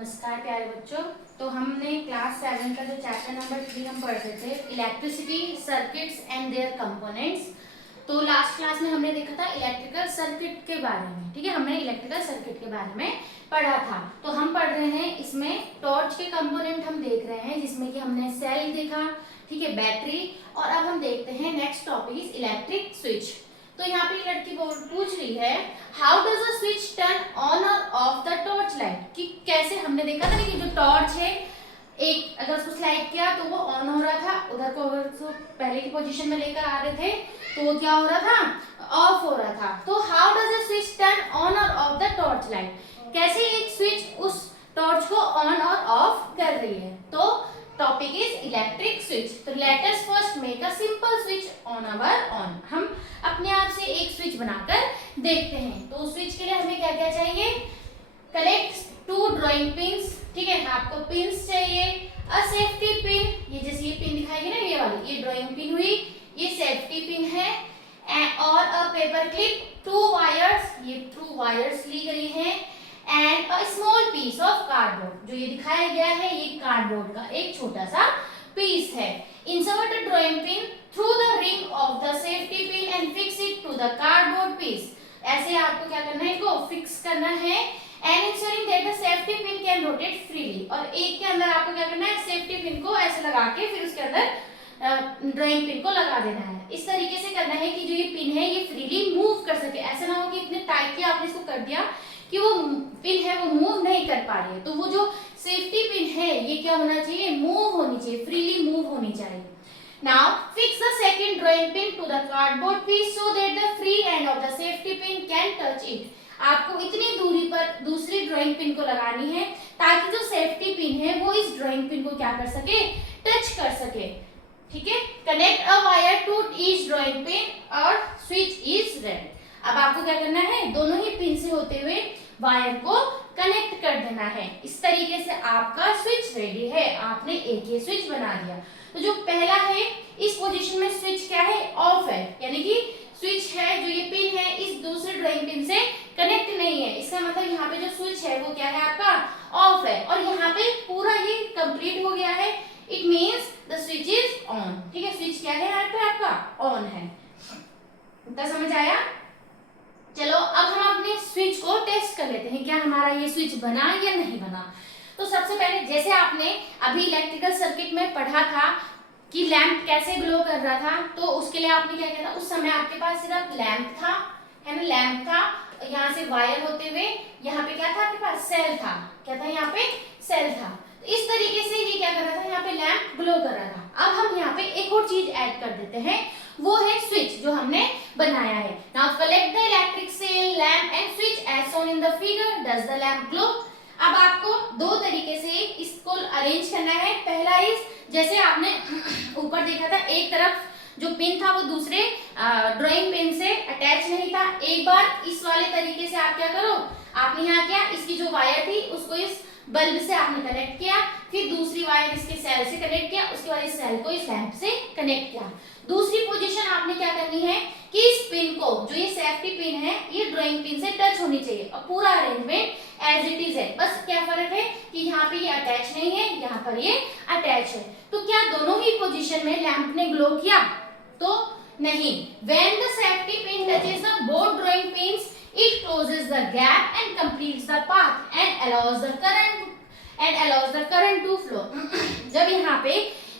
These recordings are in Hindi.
नमस्कार प्यारे बच्चों। तो हमने क्लास 7 का जो चैप्टर नंबर 3 हम पढ़ रहे थे electricity circuits and there components. तो लास्ट क्लास में हमने देखा था इलेक्ट्रिकल सर्किट के बारे में। ठीक है, हमने इलेक्ट्रिकल सर्किट के बारे में पढ़ा था। तो हम पढ़ रहे हैं इसमें टॉर्च के कंपोनेंट हम देख रहे हैं, जिसमें कि हमने सेल देखा, ठीक है, बैटरी, और अब हम देखते हैं next topic is electric switch. तो यहाँ पे लड़की पूछ रही है how does a switch turn on और ऑफ द टॉर्च लाइट, कि कैसे हमने देखा था ना कि जो टॉर्च है एक अगर उसको स्लाइड किया तो वो ऑन हो रहा था, उधर को अगर उसको पहले की पोजीशन में लेकर आ रहे थे तो वो क्या हो रहा था, ऑफ हो रहा था। तो how does a switch turn on और ऑफ द टॉर्च लाइट, कैसे एक स्विच उस टॉर्च को ऑन और ऑफ कर रही है। तो टॉपिक इज इलेक्ट्रिक स्विच। तो let us first make a simple switch on our own. हम अपने आप से एक स्विच बनाकर देखते हैं। तो स्विच के लिए हमें क्या क्या चाहिए, कलेक्ट 2 ड्राइंग पिंस, ठीक है, आपको पिंस चाहिए, अ सेफ्टी पिन, ये जैसे ये पिन दिखाएगी ना ये वाली, ये ड्राइंग पिन हुई, ये सेफ्टी पिन है, और अ पेपर क्लिप, 2 वायर्स, ये 2 वायर्स ली गई हैं, and a small piece of cardboard, जो ये दिखाया गया है ये कार्डबोर्ड का एक छोटा सा पीस है। Insert a drawing pin through the ring of the safety pin and fix it to the cardboard piece. ऐसे आपको क्या करना है, इसको फिक्स करना है, and ensuring that the safety pin can rotate freely. और एक के अंदर आपको क्या करना है, सेफ्टी पिन को ऐसे लगा के फिर उसके अंदर ड्राइंग पिन को लगा देना है। इस तरीके से करना है कि जो ये पिन है ये फ्रीली मूव कर सके। ऐसा ना हो कि इतने टाइटली आपने इसको कर दिया कि वो पिन है वो मूव नहीं कर पा रही है। तो वो जो सेफ्टी पिन है ये क्या होना चाहिए, मूव होनी चाहिए, फ्रीली मूव होनी चाहिए। Now fix the second drawing pin to the cardboard piece so that the free end of the safety pin can touch it. आपको इतनी दूरी पर दूसरी ड्राइंग पिन को लगानी है ताकि जो सेफ्टी पिन है वो इस ड्राइंग पिन को क्या कर सके, टच कर सके। ठीक है, connect a wire to each drawing pin और स्विच इज रेड। अब आपको क्या करना है, दोनों ही पिन से होते हुए वायर को कनेक्ट कर देना है। इस तरीके से आपका स्विच रेडी है, आपने एक ही स्विच बना दिया। तो जो पहला है इस पोजीशन में स्विच क्या है, ऑफ है, यानी कि स्विच है जो ये पिन है इस दूसरे ड्राइंग पिन से कनेक्ट नहीं है। इसका मतलब यहाँ पे जो स्विच है वो क्या है आपका, ऑफ है, और यहाँ पे पूरा ये कंप्लीट हो गया है। It means the switch is on. ठीक है, स्विच क्या है यहाँ पे आपका, ऑन है। इतना समझ आया। चलो अब हम अपने स्विच को टेस्ट कर लेते हैं, क्या हमारा ये स्विच बना या नहीं बना। तो सबसे पहले जैसे आपने अभी इलेक्ट्रिकल सर्किट में पढ़ा था कि लैंप कैसे ग्लो कर रहा था, तो उसके लिए आपने क्या किया था, उस समय आपके पास सिर्फ लैंप था, है ना, लैंप था, यहाँ से वायर होते हुए यहाँ पे क्या था आपके पास, सेल था, क्या था यहाँ पे, सेल था। तो इस तरीके से ये क्या कर रहा था, यहाँ पे लैंप ग्लो कर रहा था। अब हम यहाँ पे एक और चीज ऐड कर देते हैं, वो है स्विच जो हमने बनाया है। Now collect the electric cell, lamp and switch as shown in the figure. Does the lamp glow. अब आपको दो तरीके से इसको अरेंज करना है। पहला इज जैसे आपने ऊपर देखा था, एक तरफ जो पिन था वो दूसरे ड्राइंग पिन से अटैच नहीं था। एक बार इस वाले तरीके से आप क्या करो, आपने यहाँ क्या, इसकी जो वायर थी उसको इस बल्ब से आपने कनेक्ट किया, फिर दूसरी वायर इसके सेल से कनेक्ट किया, उसके बाद इस सेल को इस लैंप से कनेक्ट किया। दूसरी पोजीशन आपने क्या करनी है कि इस पिन को, जो ये सेफ्टी पिन है, ये ड्राइंग पिन से टच होनी चाहिए, और पूरा अरेंजमेंट एज इट इज है। बस क्या फर्क है कि यहाँ पे ये अटैच नहीं है, यहाँ पर ये अटैच है। तो क्या दोनों ही पोजीशन में लैंप ने ग्लो किया, तो नहीं। When the safety pin touches the both drawing pins, it closes the gap and completes the path and allows the current to flow. जब यहाँ पे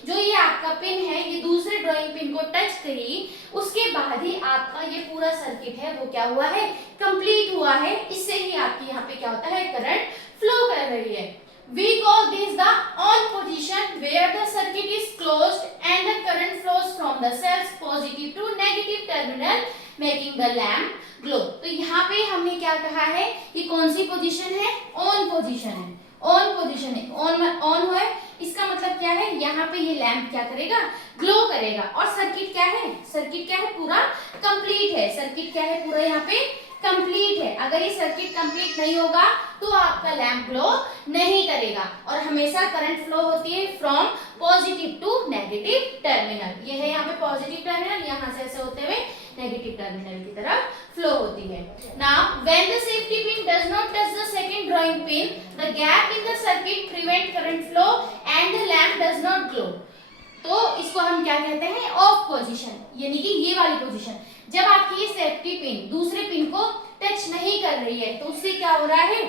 जो ये आपका पिन है ये दूसरे ड्राइंग पिन को टच करी, उसके बाद ही आपका ये पूरा सर्किट है वो क्या हुआ है, कंप्लीट हुआ है। इससे ही आपकी यहाँ पे क्या होता है, करंट फ्लो कर रही है। We call this the on position where the circuit is closed and the current flows from the cells positive to negative terminal making the lamp glow. तो यहाँ पे हमने क्या कहा है, ये कौन सी पोजीशन है, ऑन पोजीशन है, ऑन पोजीशन है, ऑन हुआ है। इसका मतलब क्या है, यहाँ पे ये लैंप क्या करेगा, ग्लो करेगा। और सर्किट क्या है, सर्किट क्या है, पूरा कंप्लीट है। सर्किट क्या है, पूरा यहाँ पे कंप्लीट है। अगर ये सर्किट कंप्लीट नहीं होगा तो आपका लैंप ग्लो नहीं करेगा। और हमेशा करंट फ्लो होती है from positive to negative terminal. ये है यहाँ पे पॉजिटिव टर्मिनल, यहाँ से ऐसे होते हुए नेगेटिव टर्मिनल की तरफ फ्लो होती है। Now when the safety pin does not touch the second drawing pin, the gap in the circuit prevent current flow and the lamp does not glow. तो इसको हम क्या कहते हैं, ऑफ पोजीशन, यानी कि ये वाली पोजीशन। जब आपकी ये सेफ्टी पिन दूसरे पिन को टच नहीं कर रही है तो उससे क्या हो रहा है,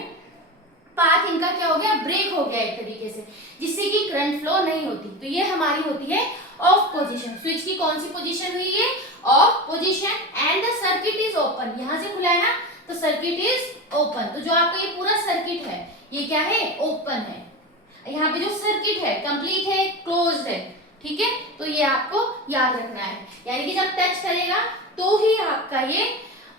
पाथ इनका क्या हो गया, ब्रेक हो गया एक तरीके से, जिससे कि करंट फ्लो नहीं होती। तो ये हमारी होती है ऑफ पोजीशन। स्विच की कौन सी पोजीशन हुई है, of position, and the circuit is open. यहां से खुला है ना, तो सर्किट इज ओपन। तो जो आपका ये पूरा सर्किट है ये क्या है, ओपन है। यहाँ पे जो सर्किट है कंप्लीट है, क्लोज्ड है, ठीक है। तो ये आपको याद रखना है, यानी कि जब टच करेगा तो ही आपका ये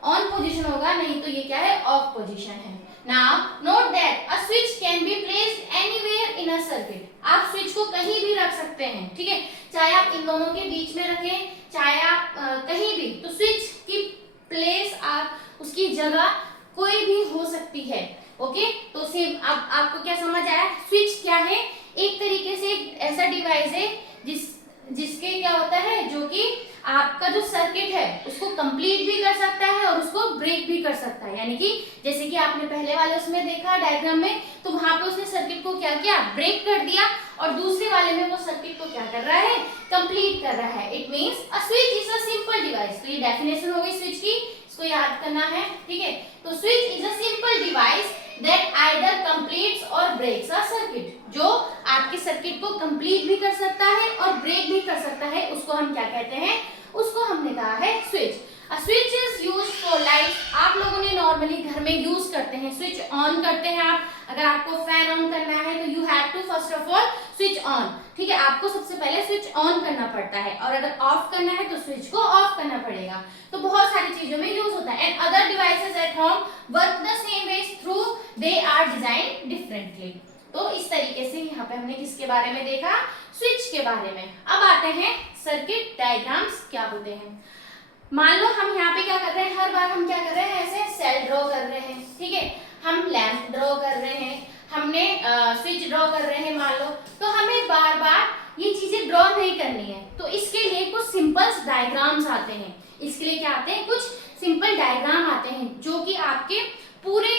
ऑन पोजीशन होगा, नहीं तो ये क्या है, ऑफ पोजीशन है। Now note that a switch can be placed anywhere in a circuit. आप स्विच को कहीं भी रख सकते हैं, ठीक है, चाहे आप इन दोनों के बीच में रखें, चाहे आप कहीं भी। तो स्विच की प्लेस, आप उसकी जगह कोई भी हो सकती है, ओके। तो सेम अब आपको क्या समझ आया, स्विच क्या है, एक तरीके से एक ऐसा डिवाइस है जिसके क्या होता है, जो कि आपका जो सर्किट है उसको कंप्लीट भी कर सकता है और उसको ब्रेक भी कर सकता है। यानी कि जैसे कि आपने पहले वाले उसमें देखा डायग्राम में, तो वहां पे उसने सर्किट को क्या किया, ब्रेक कर दिया, और दूसरे वाले में वो सर्किट को क्या कर रहा है, कंप्लीट कर रहा है। It means a switch is a simple device. तो ये डेफिनेशन हो गई स्विच की, इसको याद करना है, ठीक है। तो switch is a simple device that either completes or breaks a circuit, जो आपके सर्किट को कंप्लीट भी कर सकता है और ब्रेक भी कर सकता है, उसको हम क्या कहते हैं, उसको हमने कहा है switch. A switch is used for light। आप लोगों ने नॉर्मली घर में यूज करते हैं, स्विच ऑन करते हैं आप। अगर आपको फैन ऑन करना है तो you have to first of all switch on, ठीक है, आपको सबसे पहले स्विच ऑन करना पड़ता है, और अगर ऑफ करना है तो स्विच को ऑफ करना पड़ेगा। तो बहुत सारी चीजों में यूज होता है। And other devices at home work the same way though they are design differently. तो इस तरीके से यहाँ पे हमने किसके बारे में देखा, स्विच के बारे में। अब आते हैं सर्किट डायग्राम्स क्या होते हैं। मान लो हम यहाँ पे क्या कर रहे हैं, हर बार हम क्या कर रहे हैं, ऐसे सेल ड्रॉ कर रहे हैं, ठीक है, हम लैंप ड्रॉ कर रहे हैं, हमने स्विच ड्रॉ कर रहे हैं मान लो, तो हमें बार बार ये चीजें ड्रॉ नहीं करनी है। तो इसके लिए कुछ सिंपल डायग्राम्स आते हैं। इसके लिए क्या आते हैं, कुछ सिंपल डायग्राम आते हैं जो कि आपके पूरे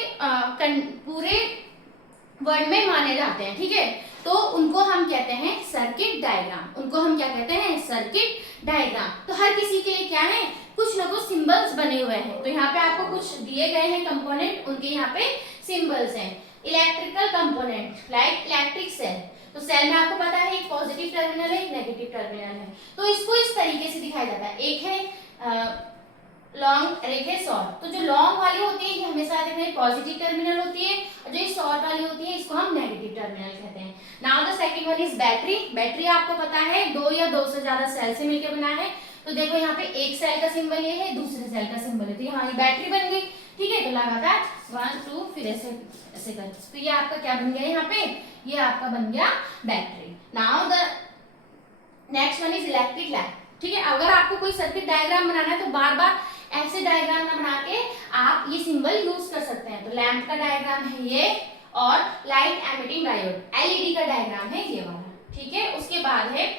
वर्ड में माने जाते हैं, ठीक है। तो उनको हम कहते हैं सर्किट डायग्राम। उनको हम क्या कहते हैं, सर्किट डायग्राम। तो हर किसी के लिए क्या है, कुछ ना कुछ सिंबल्स बने हुए हैं। तो यहाँ पे आपको कुछ दिए गए हैं कंपोनेंट, उनके यहाँ पे सिंबल्स हैं। Electrical component like electric cell. तो सेल में आपको पता है एक पॉजिटिव टर्मिनल है, एक नेगेटिव टर्मिनल है। तो इसको इस तरीके से दिखाया जाता है, एक है लॉन्ग, एक है शॉर्ट। तो जो लॉन्ग वाली होती है ये हमेशा पॉजिटिव टर्मिनल होती है, और जो शॉर्ट वाली होती है इसको हम नेगेटिव टर्मिनल कहते हैं। Now the second one is battery. Battery आपको पता है दो या दो से ज्यादा सेल से मिलकर बना है। तो देखो यहाँ पे एक सेल का सिंबल ये है, दूसरे सेल का सिंबल है, तो हमारी बैटरी बन गई, ठीक है। तो लगातार 1 2 फिर ऐसे ऐसे कर, तो ये आपका क्या बन गया, यहाँ पे ये आपका बन गया battery. Now the next one is electric lamp, ठीक है। अगर आपको कोई सर्किट डायग्राम बनाना है तो बार बार ऐसे डायग्राम ना बना के आप ये सिंबल यूज कर सकते हैं। तो लैंप का डायग्राम है ये, और लाइट एमिटिंग डायोड एलईडी का डायग्राम है ये वाला, ठीक है। उसके बाद है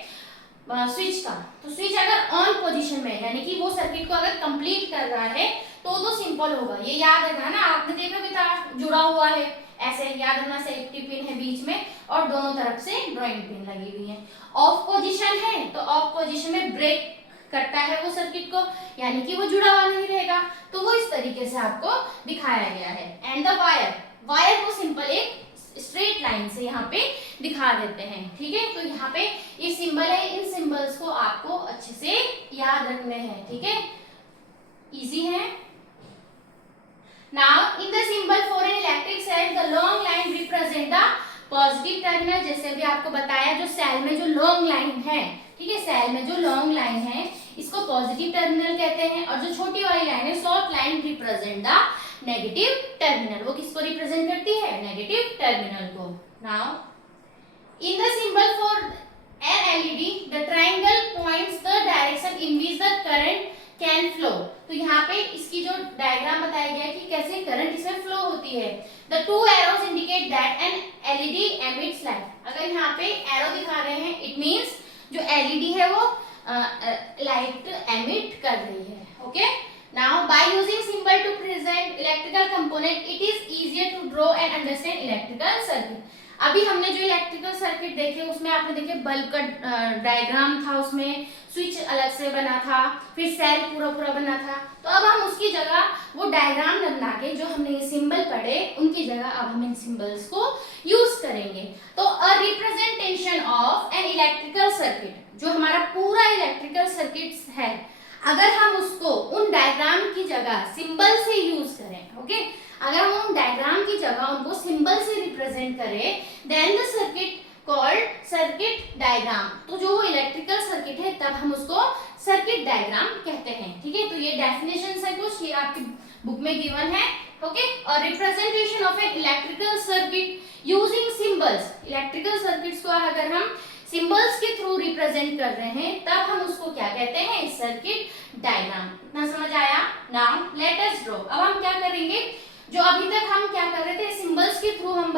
स्विच का। तो स्विच अगर ऑन पोजीशन में, यानी कि वो सर्किट को अगर कंप्लीट कर रहा है तो सिंपल होगा। ये याद रखना ना, आपने देखा भी था जुड़ा हुआ है, ऐसे याद रखना, सेफ्टी पिन है बीच में और दोनों तरफ से ड्राइंग पिन लगी हुई है। ऑफ पोजीशन है तो ऑफ पोजीशन में ब्रेक करता है वो सर्किट को, यानी कि वो जुड़ा हुआ नहीं रहेगा। तो वो इस तरीके से आपको दिखाया गया है। एंड द वायर, वायर को सिंपल एक स्ट्रेट लाइन से यहाँ पे दिखा देते हैं, ठीक है। तो यहाँ पे ये सिंबल है, इन सिंबल्स को आपको अच्छे से याद रखने हैं, ठीक है, इजी है। Now in the symbol for an electric cell the long line represent the positive terminal. जैसे अभी आपको बताया, जो सेल में जो लॉन्ग लाइन है, ठीक है, सेल में जो लॉन्ग लाइन है इसको पॉजिटिव टर्मिनल कहते हैं, और जो छोटी वाली लाइन है short line represent the negative terminal. वो किसको रिप्रेजेंट करती है, नेगेटिव टर्मिनल को। Now in the symbol for an LED the triangle points the direction in which the current can flow. तो यहाँ पे इसकी जो डायग्राम बताया गया है कि कैसे करंट इसमें फ्लो होती है। The two arrows indicate that an LED emits light. अगर यहाँ पे एरो दिखा रहे हैं, इट मींस जो एलईडी है वो लाइट एमिट कर रही है, okay. Now by using symbol to present electrical component, it is easier to draw and understand electrical circuit. अभी हमने जो इलेक्ट्रिकल सर्किट देखे उसमें आपने देखे बल्ब का डायग्राम था, उसमें स्विच अलग से बना था, फिर सेल पूरा पूरा बना था। तो अब हम उसकी जगह वो डायग्राम बना के जो हमने ये सिंबल पढ़े उनकी जगह अब हम इन सिंबल्स को यूज करेंगे। तो अ representation of an electrical circuit, जो हमारा पूरा इलेक्ट्रिकल सर्किट है, अगर हम उसको उन डायग्राम की जगह सिंबल से यूज करें, ओके, अगर हम उन डायग्राम की जगह उनको सिंबल से रिप्रेजेंट करें, then the circuit called circuit diagram. तो जो वो इलेक्ट्रिकल सर्किट है तब हम उसको सर्किट डायग्राम कहते हैं। ठीक है, तो ये डेफिनेशन है कुछ, ये आपकी बुक में गिवन है। ओके, और representation of an electrical circuit using symbols, electrical circuits को अगर हम सिंबल्स के थ्रू रिप्रेजेंट कर रहे हैं तब हम उसको क्या कहते हैं, सर्किट डायग्राम। इतना समझ आया? Now let us draw. अब हम क्या करेंगे, जो अभी तक हम क्या कर रहे थे सिंबल्स के थ्रू हम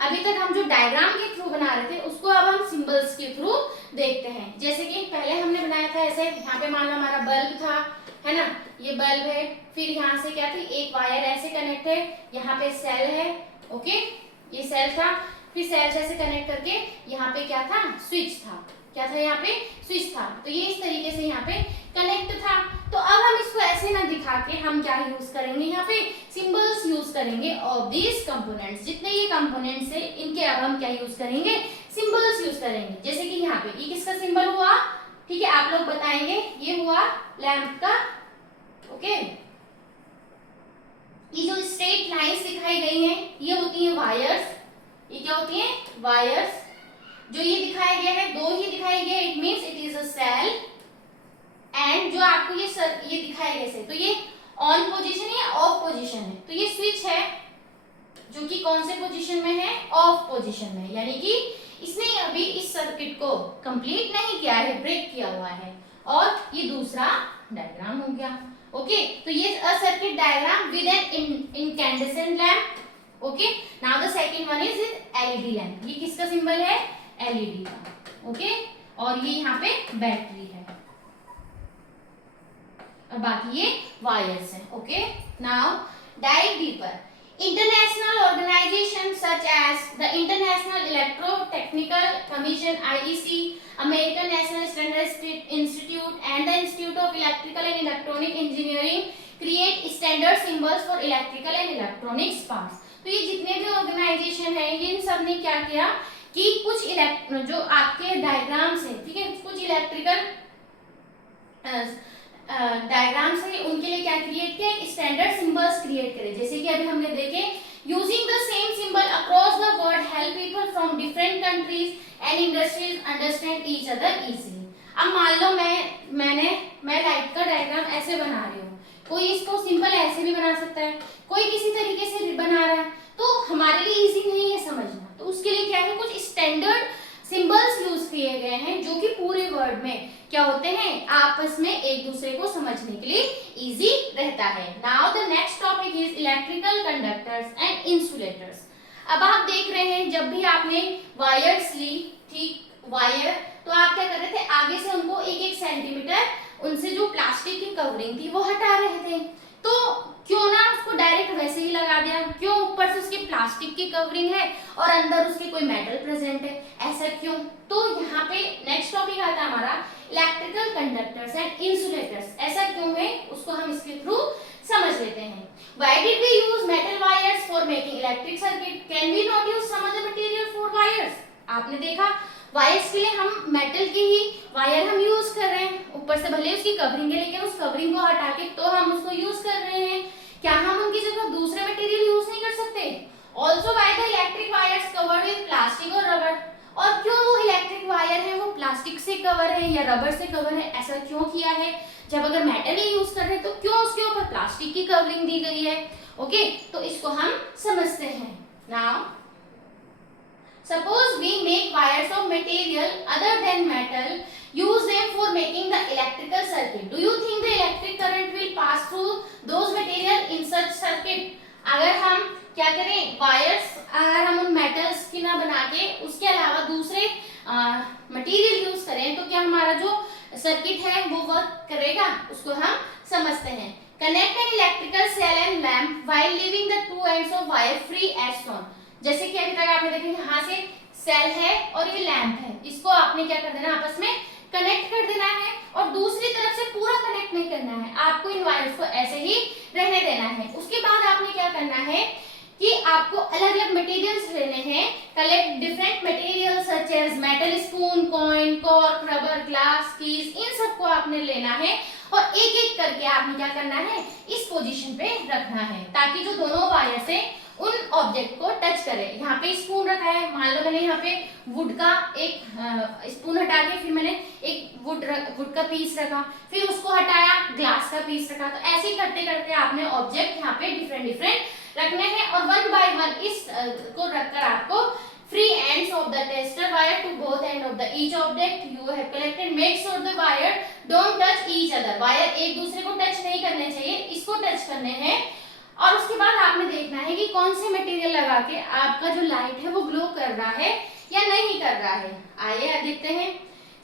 अभी तक हम जो डायग्राम के थ्रू बना रहे थे उसको अब हम सिंबल्स के थ्रू देखते हैं। जैसे कि पहले हमने बनाया था ऐसे, यहाँ पे मान लो हमारा बल्ब था, है ना, ये बल्ब है, फिर यहाँ से क्या थी, एक वायर ऐसे कनेक्ट है, यहाँ पे सेल है, ओके, ये सेल था, फिर सेल से कनेक्ट करके यहाँ पे क्या था, स्विच था, क्या था यहाँ पे, स्विच था। तो ये इस तरीके से यहाँ पे कनेक्ट था। तो अब हम इसको ऐसे ना दिखा के हम क्या यूज करेंगे, यहाँ पे सिंबल्स यूज करेंगे ऑफ दीज कंपोनेंट्स। जितने ये कंपोनेंट्स है इनके अब हम क्या यूज करेंगे, सिंबल्स यूज करेंगे। जैसे कि यहाँ पे ये किसका सिंबल हुआ, ठीक है, आप लोग बताएंगे, ये हुआ लैंप का, ओके। ये जो स्ट्रेट लाइंस दिखाई गई हैं ये होती हैं वायर्स, ये क्या होती हैं, वायर्स। जो ये दिखाया गया है, दो ही दिखाई गया, it means it is a cell. And जो आपको ये दिखाया गया है, तो ये ऑन पोजीशन या ऑफ पोजीशन है, तो ये स्विच है जो कि कौन से पोजीशन में है, ऑफ पोजीशन में, यानी कि इसने अभी इस सर्किट को कंप्लीट नहीं किया है, ब्रेक किया हुआ है। और ये दूसरा डायग्राम हो गया, ओके। तो ये a circuit diagram with an incandescent lamp, okay. Now the second one is LED lamp. ये किसका सिंबल है, एलईडी का, ओके। और ये यहाँ पे बैटरी है और बाकी ये वायर्स हैं, okay. Now dive deeper. International organizations such as the International Electrotechnical Commission (IEC), American National Standards Institute, and the Institute of Electrical and Electronic Engineering create standard symbols for electrical and electronics parts. तो ये जितने भी ऑर्गेनाइजेशन हैं, इन सब ने क्या किया कि कुछ जो आपके डायग्राम्स हैं, ठीक है, कुछ इलेक्ट्रिकल डायग्राम से उनके लिए क्या क्रिएट किया, स्टैंडर्ड सिंबल्स क्रिएट करे। जैसे कि अभी हमने देखे, using the same symbol across the world help people from different countries and industries understand each other easily. अब मान लो मैं लाइट का डायग्राम ऐसे बना रही हूँ, कोई इसको सिंपल ऐसे भी बना सकता है, कोई किसी तरीके से बना रहा है, तो हमारे लिए इजी नहीं है समझना। तो उसके लिए क्या है, कुछ स्टैंडर्ड सिंबल्स यूज किए गए हैं जो कि पूरे वर्ड में क्या होते हैं, आपस में एक दूसरे को समझने के लिए इजी रहता है। Now the next topic is electrical conductors and insulators. अब आप देख रहे हैं, जब भी आपने वायर्स ली, ठीक, वायर, तो आप क्या कर रहे थे, आगे से उनको एक एक सेंटीमीटर उनसे जो प्लास्टिक की कवरिंग थी वो हटा रहे थे। तो क्यों ना उसको डायरेक्ट वैसे ही लगा दिया, क्यों, ऊपर से उसकी प्लास्टिक की कवरिंग है और अंदर उसके कोई मेटल प्रेजेंट है, ऐसा क्यों। तो यहाँ पे नेक्स्ट टॉपिक आता है हमारा इलेक्ट्रिकल कंडक्टर्स एंड इंसुलेटर्स। ऐसा क्यों है उसको हम इसके थ्रू समझ लेते हैं। Why did we use metal wires for making electric circuit? Can we not use some other material for wires? आपने देखा वायर्स के लिए हम मेटल की ही वायर हम यूज कर रहे हैं, ऊपर से भले उसकी कवरिंग है लेकिन उस कवरिंग को हटा के तो हम उसको यूज कर रहे हैं। क्या हम उनकी जगह दूसरे मटेरियल यूज नहीं कर सकते? Also why the electric wires covered with plastic और रबर। और क्यों वो इलेक्ट्रिक वायर है वो प्लास्टिक से कवर है या रबर से कवर है, ऐसा क्यों किया है? जब अगर मेटल ही यूज कर रहे हैं तो क्यों उसके ऊपर प्लास्टिक की कवरिंग दी गई है? ओके, तो इसको हम समझते हैं। Now suppose we make wires of material other than metal, use them for making the electrical circuit. Do you think the electric current will pass through those material in such circuit? अगर हम क्या करें, वायर्स अगर हम उन मेटल्स की ना बना के उसके अलावा दूसरे मटेरियल यूज करें तो क्या हमारा जो सर्किट है वो वर्क करेगा, उसको हम समझते हैं। Connect an electrical cell and lamp while leaving the two ends of wire free as shown. जैसे कि अभी तक आपने देखा यहाँ से सेल है और ये लैम्प है, इसको आपने क्या कर देना, आपस में कनेक्ट कर देना है और दूसरी तरफ से पूरा कनेक्ट नहीं करना है, आपको इन वायर्स को ऐसे ही रहने देना है। उसके बाद आपने क्या करना है कि आपको अलग अलग मटेरियल्स लेने हैं, collect different materials such as metal spoon, coin, cork, rubber, glass, keys, इन सबको आपने लेना है और एक एक करके आपने क्या करना है, इस पोजीशन पे रखना है ताकि जो दोनों वायर से उन ऑब्जेक्ट को टच करे। यहाँ पे स्पून रखा है, मान लो मैंने यहाँ पे वुड का एक स्पून हटा के फिर मैंने एक वुड का पीस रखा, फिर उसको हटाया, ग्लास का पीस रखा। तो ऐसे ही करते करते आपने ऑब्जेक्ट यहाँ पे डिफरेंट डिफरेंट रखने हैं और वन बाय वन इस को रखकर आपको free ends of the tester wire to both end of the each object you have collected, make sure the wire don't touch each other। Wire एक दूसरे को टच नहीं करने चाहिए, इसको टच करने हैं। और उसके बाद आपने देखना है कि कौन से मटेरियल लगा के आपका जो लाइट है वो ग्लो कर रहा है या नहीं कर रहा है। आइए देखते हैं।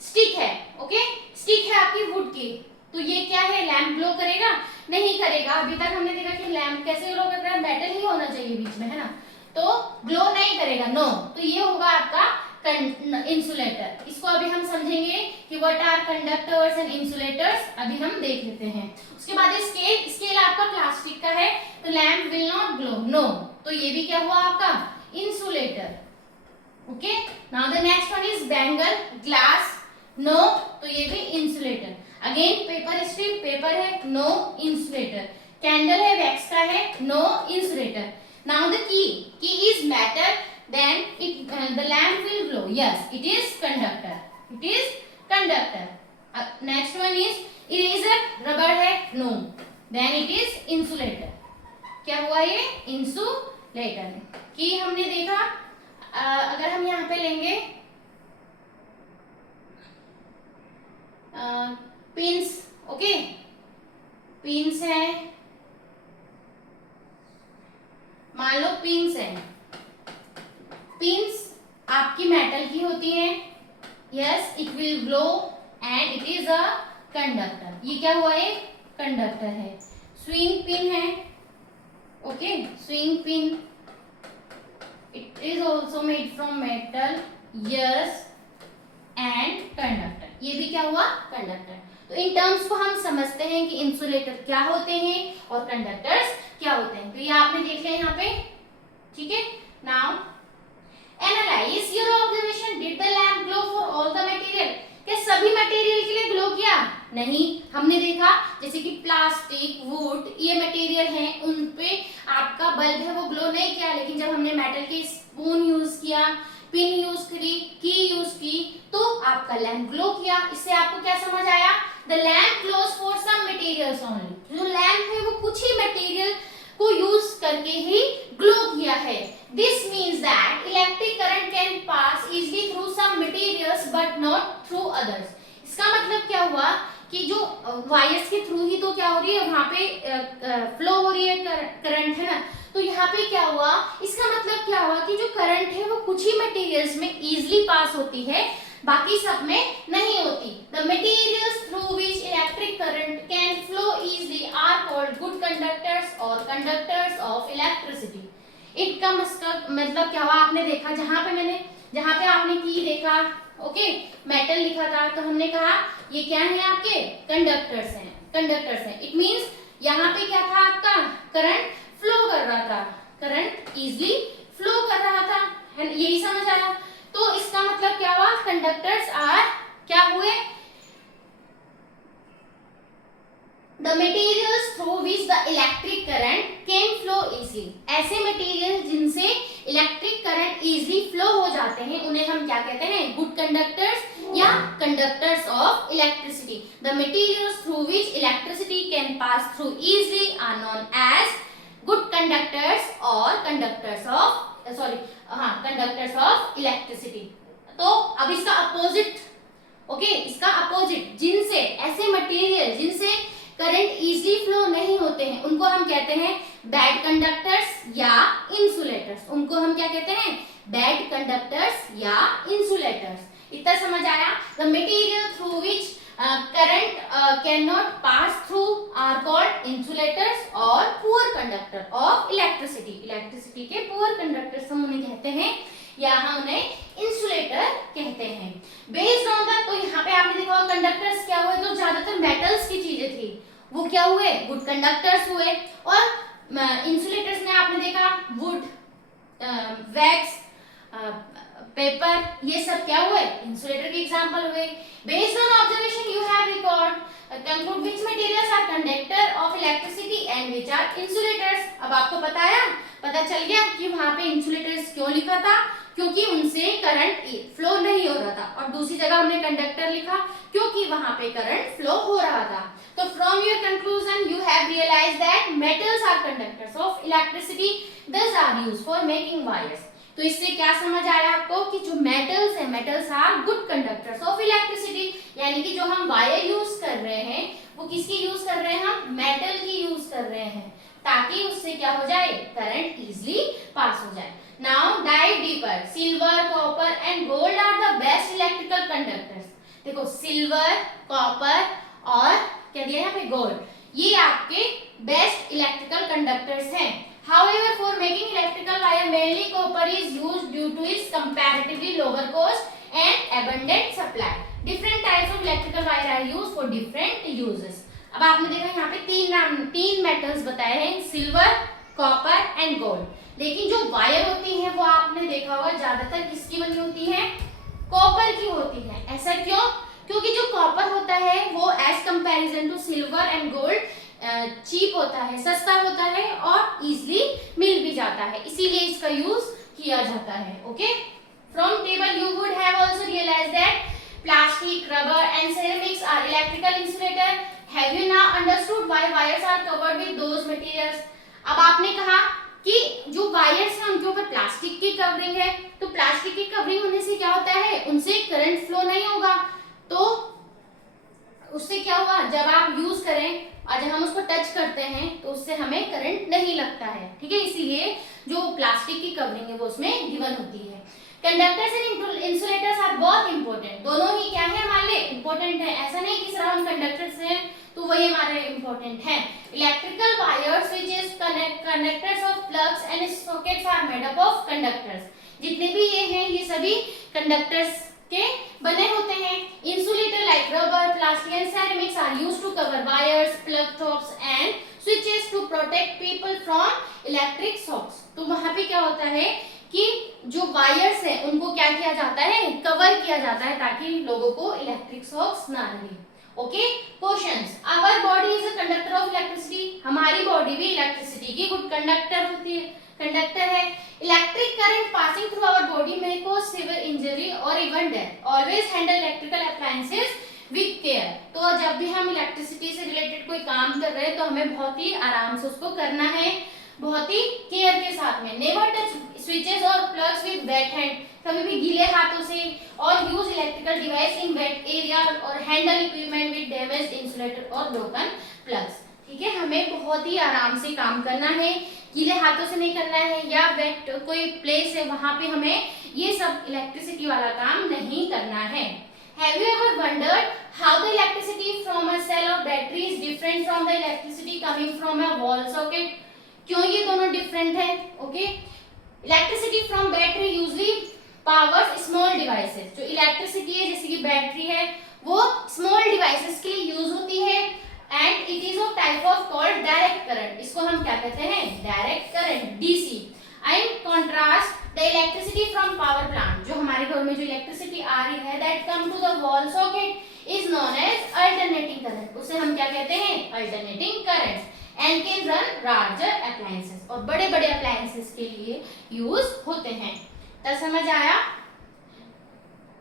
स्टिक है, ओके, स्टिक है आपकी वुड की, तो ये क्या है, लैम्प ग्लो करेगा? नहीं करेगा। अभी तक हमने देखा कि लैम्प कैसे ग्लो करता है, मेटल ही होना चाहिए बीच में, है ना, तो ग्लो नहीं करेगा, नो। तो ये होगा आपका इंसुलेटर। इसको अभी हम समझेंगे कि what are conductors and insulators, अभी हम देख लेते हैं। उसके बाद स्केल, स्केल आपका प्लास्टिक का है तो lamp will not glow, no. तो ये भी क्या हुआ आपका insulator, okay. Now the next one is bangle, glass, no, तो ये भी insulator. Again paper strip, paper है, नो, इंसुलेटर। कैंडल है, वैक्स का है, no, insulator. Now the key is metal, then the lamp will glow. Yes, it is conductor. It is conductor. Next one is eraser, rubber है, no. Then it is insulator. क्या हुआ ये? Insulator. की हमने देखा, अगर हम यहाँ पे लेंगे पिंस, ओके, पिंस है, मान लो पिंस है, पिंस आपकी मेटल की होती है, yes, it will glow and it is a conductor. ये क्या हुआ, एक कंडक्टर है। स्विंग पिन है, okay, swing pin, it is also made from metal, yes, and conductor, ये भी क्या हुआ, कंडक्टर। तो इन टर्म्स को हम समझते हैं कि इंसुलेटर क्या होते हैं और कंडक्टर्स क्या होते हैं। तो ये आपने देख लिया यहाँ पे, ठीक है। Now analyse your observation, did the lamp glow for all the material? क्या सभी मटेरियल के लिए ग्लो किया? नहीं। हमने देखा जैसे कि प्लास्टिक, वुड, ये मटेरियल हैं, उन पे आपका बल्ब है वो ग्लो नहीं किया, लेकिन जब हमने मेटल के स्पून यूज किया, पिन यूज करी, की यूज की, तो आपका लैम्प ग्लो किया। इससे आपको क्या समझ आया? The lamp glows for some materials only. जो लैम्प है वो कुछ ही मटेरियल को यूज करके ही ग्लो किया है। This means that electric current can pass easily through some materials but not through others. इसका मतलब क्या हुआ कि जो वायर्स के थ्रू ही तो क्या हो रही है, वहां पे फ्लो हो रही है करंट, है ना। तो यहाँ पे क्या हुआ, इसका मतलब क्या हुआ कि जो करंट है वो कुछ ही मटेरियल्स में इजीली पास होती है, बाकी सब में नहीं होती। The materials through which electric current can flow easily are called good conductors और कंडक्टर्स ऑफ इलेक्ट्रिसिटी। इनका मतलब क्या हुआ, आपने देखा जहाँ पे आपने की देखा, ओके, मेटल लिखा था, तो हमने कहा ये क्या है, आपके कंडक्टर्स हैं, कंडक्टर्स हैं। इट मींस यहाँ पे क्या था, आपका करंट फ्लो कर रहा था, करंट इजीली फ्लो कर रहा था, है, यही समझ आया। तो इसका मतलब क्या हुआ, कंडक्टर्स आर क्या हुए, the materials through which the electric current can flow easily. ऐसे मटेरियल जिनसे इलेक्ट्रिक करंट इजीली फ्लो हो जाते हैं उन्हें हम क्या कहते हैं, गुड कंडक्टर्स या conductors of electricity. The materials through which electricity can pass through easily are known as good conductors और conductors of conductors of electricity. तो अब इसका अपोजिट, ओके, इसका अपोजिट, जिनसे ऐसे मटेरियल जिनसे करंट इजीली फ्लो नहीं होते हैं उनको हम कहते हैं बैड कंडक्टर्स या इंसुलेटर्स। उनको हम क्या कहते हैं, बैड कंडक्टर्स या इंसुलेटर्स। इतना समझ आया। The material through which current can not pass through are called insulators और poor conductor of electricity. Electricity के पुअर कंडक्टर्स हम उन्हें कहते हैं या हम उन्हें इंसुलेटर कहते हैं। बेस्ड ऑन द, तो यहाँ पे आपने देखा कंडक्टर्स क्या हुए, तो ज्यादातर मेटल्स की चीजें थी, वो क्या हुए, गुड कंडक्टर्स हुए। और इंसुलेटर्स में आपने देखा वुड, वैक्स, पेपर, ये सब क्या हुए, इंसुलेटर के एग्जांपल हुए। Based on observation you have record conclude which materials are conductor of electricity and which are insulators. अब आपको पता चल गया कि वहां पे इंसुलेटर्स क्यों लिखा था, क्योंकि उनसे करंट फ्लो नहीं हो रहा था, और दूसरी जगह हमने कंडक्टर लिखा क्योंकि वहां पे करंट फ्लो हो रहा था। तो from your conclusion you have realised that metals are conductors of electricity, thus are used for making wires. तो इससे क्या समझ आया आपको कि जो मेटल्स है, metals are good conductors of electricity, यानी कि जो हम वायर यूज कर रहे हैं वो किसकी यूज कर रहे हैं, हम मेटल की यूज कर रहे हैं, ताकि उससे क्या हो जाए, करंट इजीली पास हो जाए। Now dive deeper, silver, copper and gold are the best electrical conductors. देखो सिल्वर, कॉपर और क्या दिया यहाँ पे, गोल्ड, ये आपके बेस्ट इलेक्ट्रिकल कंडक्टर्स हैं। However, for making electrical wire, mainly copper is used due to its comparatively lower cost and abundant supply. Different types of electrical wire are used for different uses. अब आपने देखा यहाँ पे तीन मेटल्स बताए हैं, सिल्वर, कॉपर एंड गोल्ड। लेकिन जो वायर होती है वो आपने देखा होगा ज्यादातर किसकी बनी होती है, कॉपर की होती है। ऐसा क्यों, क्योंकि जो कॉपर होता है वो as comparison to silver and gold cheap होता है, सस्ता होता है और इजीली मिल भी जाता है, इसीलिए इसका यूज किया जाता है। Okay, from table you would have also realised that plastic, rubber and ceramics are electrical insulator. Have you now understood why wires are covered with those materials. अब आपने कहा कि जो वायर्स हैं उनके ऊपर प्लास्टिक की कवरिंग है, तो प्लास्टिक की कवरिंग होने से क्या होता है, उनसे करंट फ्लो नहीं होगा। तो उससे क्या हुआ, जब आप यूज करें और जब हम उसको टच करते हैं तो उससे हमें करंट नहीं लगता है, ठीक है, इसीलिए जो प्लास्टिक की कवरिंग है वो उसमें गिवन होती है। कंडक्टर्स एंड इंसुलेटर्स आर बहुत इंपॉर्टेंट, दोनों ही क्या है हमारे लिए इंपॉर्टेंट है। ऐसा नहीं कि सिर्फ हम कंडक्टर्स हैं तो वही हमारे इंपॉर्टेंट है। Electrical wires which is connectors of plugs and sockets are made up of conductors. जितने भी ये हैं ये सभी कंडक्टर्स के बने होते हैं। Insulator like rubber, plastic and ceramics are used to cover wires, plug tops and switches to protect people from electric shocks. तो वहां पे क्या होता है कि जो वायर्स हैं उनको क्या किया जाता है, कवर किया जाता है, ताकि लोगों को इलेक्ट्रिक शॉक्स ना लगे। Okay, questions, our body is a conductor of electricity. हमारी बॉडी भी इलेक्ट्रिसिटी की गुड कंडक्टर होती है, कंडक्टर है। Electric current passing through our body may cause severe injury और even death. Always handle electrical appliances with care. तो जब भी हम इलेक्ट्रिसिटी से रिलेटेड कोई काम कर रहे हैं तो हमें बहुत ही आराम से उसको करना है, बहुत ही केयर के साथ में। नेवर टच स्विचेस और प्लग्स विद वेट हैंड, कभी भी गीले हाथों से, और यूज इलेक्ट्रिकल डिवाइस इन वेट एरिया, और handle equipment with damaged insulator और ब्रोकन प्लग्स। ठीक है, हमें बहुत ही आराम से काम करना है, गीले हाथों से नहीं करना है, या वेट कोई प्लेस है वहां पे हमें ये सब इलेक्ट्रिसिटी वाला काम नहीं करना है। Have you ever wondered how the electricity from a cell or battery is different from the electricity coming from a wall socket? क्यों ये दोनों डिफरेंट है? Okay, electricity from battery usually powers small devices. जो इलेक्ट्रिसिटी है जैसे कि बैटरी है वो स्मॉल डिवाइसेस के लिए यूज होती है, and it is of type of called direct current. इसको हम क्या कहते हैं, direct current, DC. In contrast the electricity from power plant, जो हमारे घर में जो इलेक्ट्रिसिटी आ रही है that come to the wall socket is known as alternating current. उसे हम क्या कहते हैं, alternating current, and can run larger appliances, और बड़े बड़े अप्लायंसेस के लिए यूज होते हैं। तो समझ आया?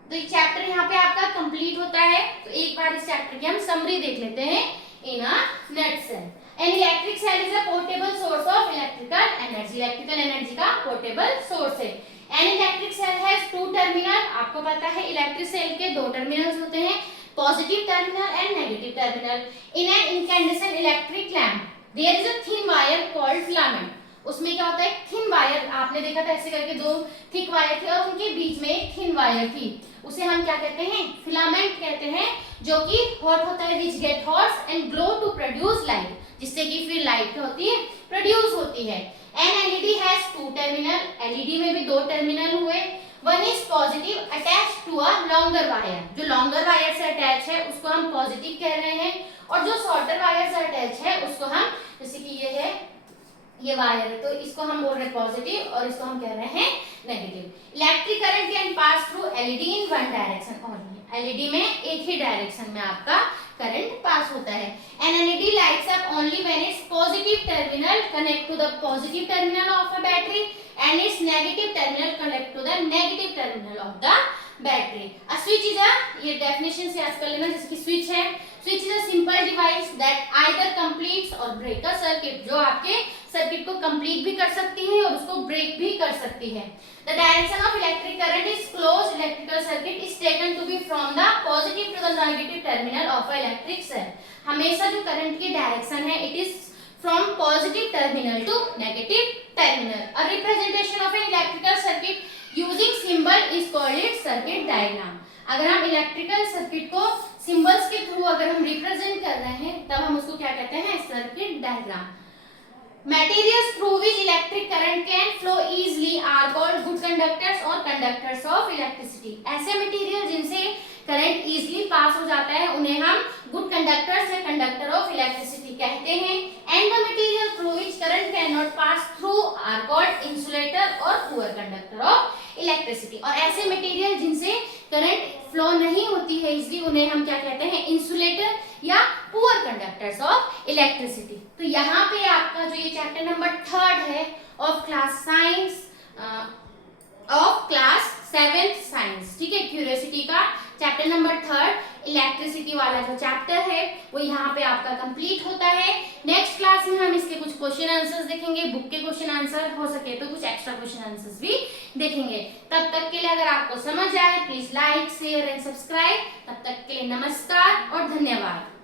तो ये चैप्टर यहाँ पे आपका कंप्लीट होता है। तो एक बार इस चैप्टर की हम समरी देख लेते हैं इन अ nutshell. An electric cell is a portable source of electrical energy. Electrical energy का पोर्टेबल सोर्स है। An electric cell has two terminal. आपको पता है इलेक्ट्रिक सेल के दो टर्मिनल्स होते हैं, positive terminal and negative terminal. In an incandescent electric lamp, there is a thin wire called filament. उसमें क्या होता है, थिन वायर, आपने देखा था ऐसे करके दो थिक वायर थे और उनके बीच में एक थिन वायर थी, उसे हम क्या कहते हैं, फिलामेंट कहते हैं। जो कि हॉट होता है, which get hot and glow to produce light, जिससे कि फिर लाइट क्या होती है, प्रोड्यूस होती है। An LED has two terminal, LED में भी दो टर्मिनल हुए। One is positive attach to a longer wire, जो लॉन्गर वायर से अटैच है उसको हम पॉजिटिव कह रहे हैं, और जो शॉर्टर वायर से अटैच है उसको हम, जैसे कि ये है, ये वायर है, तो इसको हम बोल रहे हैं पॉजिटिव और इसको हम कह रहे हैं negative. Electric current can pass through LED in one direction only, LED में एक ही डायरेक्शन में आपका करंट पास होता है। An LED lights up only when it's positive terminal connect to the positive terminal of a battery and it's negative terminal connect to the negative terminal of the battery. A switch is a, ये डेफिनेशन से याद कर लेना, जिसकी स्विच है, switch is a simple device that either completes और ब्रेक अ सर्किट, जो आपके सर्किट को कंप्लीट भी कर सकती है और उसको ब्रेक भी कर सकती है। The direction of electric current is close electrical circuit is taken to be from the positive to the negative terminal of a electric cell. हमेशा जो करंट की डायरेक्शन है, it is from positive terminal to negative terminal. A representation of an electrical circuit using symbol is called it circuit diagram. अगर हम इलेक्ट्रिकल सर्किट को सिंबल्स के थ्रू अगर हम रिप्रेजेंट कर रहे हैं, तब हम उसको क्या कहते हैं, circuit diagram. Materials through which electric current can flow easily are called good conductors or conductors of electricity। ऐसे मटेरियल जिनसे करंट इजीली पास हो जाता है उन्हें हम गुड कंडक्टर्स या कंडक्टर ऑफ इलेक्ट्रिसिटी कहते हैं। And the material through which current can not pass through are called insulator और पुअर कंडक्टर ऑफ इलेक्ट्रिसिटी। और ऐसे मटेरियल जिनसे करंट फ्लो नहीं होती है इजीली, उन्हें हम क्या कहते हैं, इंसुलेटर या पुअर कंडक्टर्स ऑफ इलेक्ट्रिसिटी। तो यहाँ पे आपका जो ये चैप्टर नंबर 3 है of class science, of class 7th science, ठीक है, क्यूरियोसिटी का चैप्टर नंबर 3 इलेक्ट्रिसिटी वाला जो चैप्टर है वो यहाँ पे आपका कंप्लीट होता है। नेक्स्ट क्लास में हम इसके कुछ क्वेश्चन आंसर्स देखेंगे, बुक के क्वेश्चन आंसर, हो सके तो कुछ एक्स्ट्रा क्वेश्चन आंसर्स भी देखेंगे। तब तक के लिए अगर आपको समझ आए please like share and subscribe. तब तक के लिए नमस्कार और धन्यवाद।